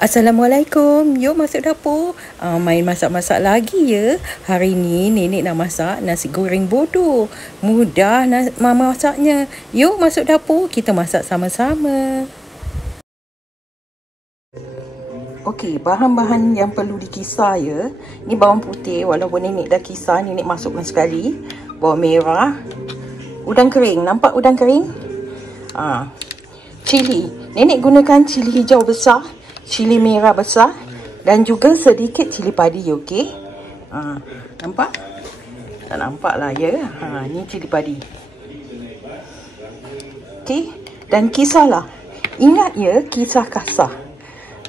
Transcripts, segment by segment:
Assalamualaikum. Yuk masuk dapur. Main masak-masak lagi ya. Hari ni nenek nak masak nasi goreng bodoh. Mudah mama masaknya. Yuk masuk dapur, kita masak sama-sama. Okey, bahan-bahan yang perlu dikisar ya. Ni bawang putih, walaupun nenek dah kisar, nenek masukkan sekali. Bawang merah, udang kering. Nampak udang kering? Cili. Nenek gunakan cili hijau besar, cili merah besar dan juga sedikit cili padi, okey? Nampak? Tak nampak lah ya. Ni cili padi. Okey, dan kisarlah. Ingat ya, kisar kasar.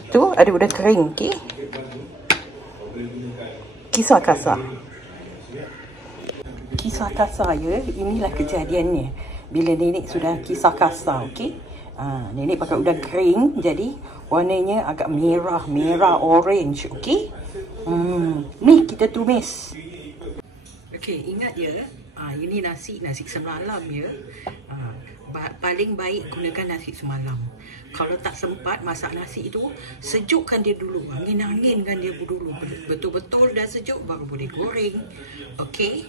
Tu ada udang kering, okey? Kisar kasar. Kisar kasar ya, inilah kejadiannya. Bila nenek sudah kisar kasar, okey? Nenek pakai udang kering, jadi warnanya agak merah orange, okey? Ni kita tumis. Okey, ingat ya, ini nasi semalam ya. Paling baik gunakan nasi semalam. Kalau tak sempat masak nasi itu, sejukkan dia dulu, angin-anginkan dia dulu. Betul-betul dah sejuk baru boleh goreng. Okey?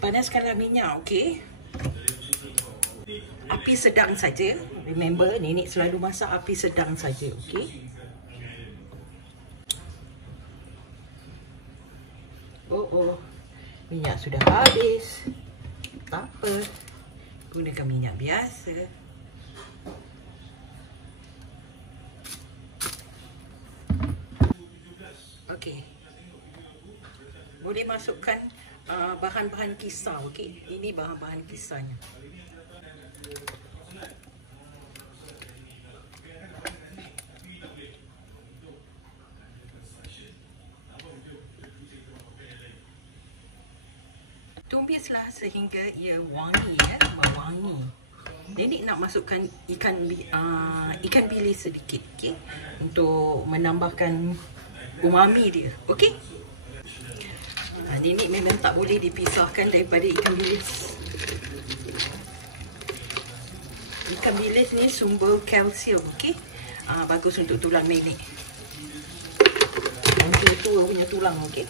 Panaskanlah minyak, okey? Api sedang saja. Remember, nenek selalu masak api sedang saja, okey? Oh, minyak sudah habis. Tak apa. Gunakan minyak biasa. Okey. Boleh masukkan bahan-bahan kisar, okey? Ini bahan-bahan kisarnya. Tumislah sehingga ia wangi ya, mewangi. Nenek nak masukkan ikan bilis sedikit, okey, untuk menambahkan umami dia, okey. Nenek memang tak boleh dipisahkan daripada ikan bilis. Ikan bilis ni sumber kalsium, okey. Bagus untuk tulang nenek. Nanti tu punya tulang, okey.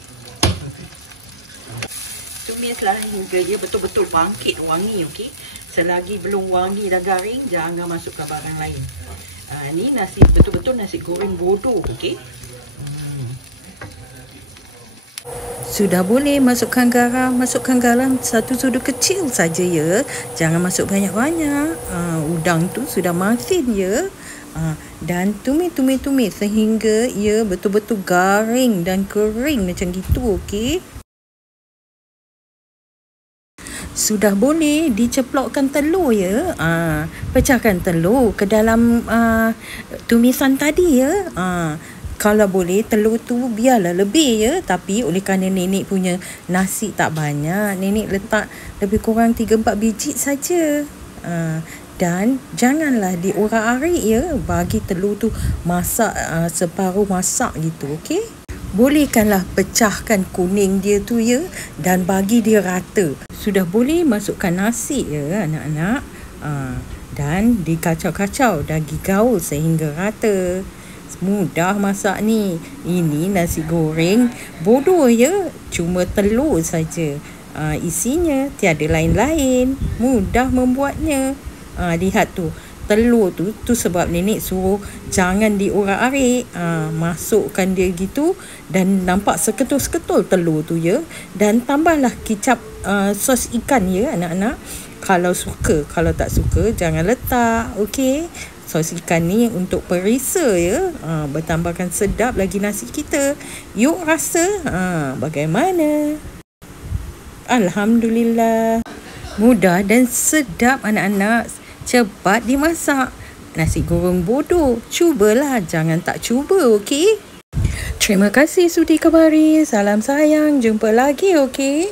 Tumislah hingga dia betul-betul bangkit wangi, okey. Selagi belum wangi dah garing, jangan masukkan barang lain. Ni nasi betul-betul nasi goreng bodoh, okey. Sudah boleh masukkan garam. Masukkan garam 1 sudu kecil saja ya. Jangan masuk banyak-banyak. Udang tu sudah masin ya. Dan tumis sehingga ia betul-betul garing dan kering macam gitu, okey. Sudah boleh diceplokkan telur ya. Pecahkan telur ke dalam tumisan tadi ya. Kalau boleh telur tu biarlah lebih ya. Tapi oleh kerana nenek punya nasi tak banyak, nenek letak lebih kurang 3-4 biji saja. Dan janganlah diurak-arik ya. Bagi telur tu masak separuh masak gitu, okey. Bolehkanlah pecahkan kuning dia tu ya, dan bagi dia rata. Sudah boleh masukkan nasi ya anak-anak. Dan dikacau-kacau dan digaul sehingga rata. Mudah masak ni. Ini nasi goreng bodoh ya. Cuma telur saja. Isinya tiada lain-lain. Mudah membuatnya. Lihat tu. Telur tu sebab nenek suruh jangan diurak-arik. Masukkan dia gitu. Dan nampak seketul-seketul telur tu ya. Dan tambahlah kicap sos ikan ya anak-anak. Kalau suka. Kalau tak suka jangan letak. Okey. Sos ikan ni untuk perisa ya. Bertambahkan sedap lagi nasi kita. Yuk rasa. Bagaimana? Alhamdulillah. Mudah dan sedap anak-anak. Cepat dimasak. Nasi goreng bodoh. Cubalah. Jangan tak cuba, okey? Terima kasih sudi kemari. Salam sayang. Jumpa lagi, okey?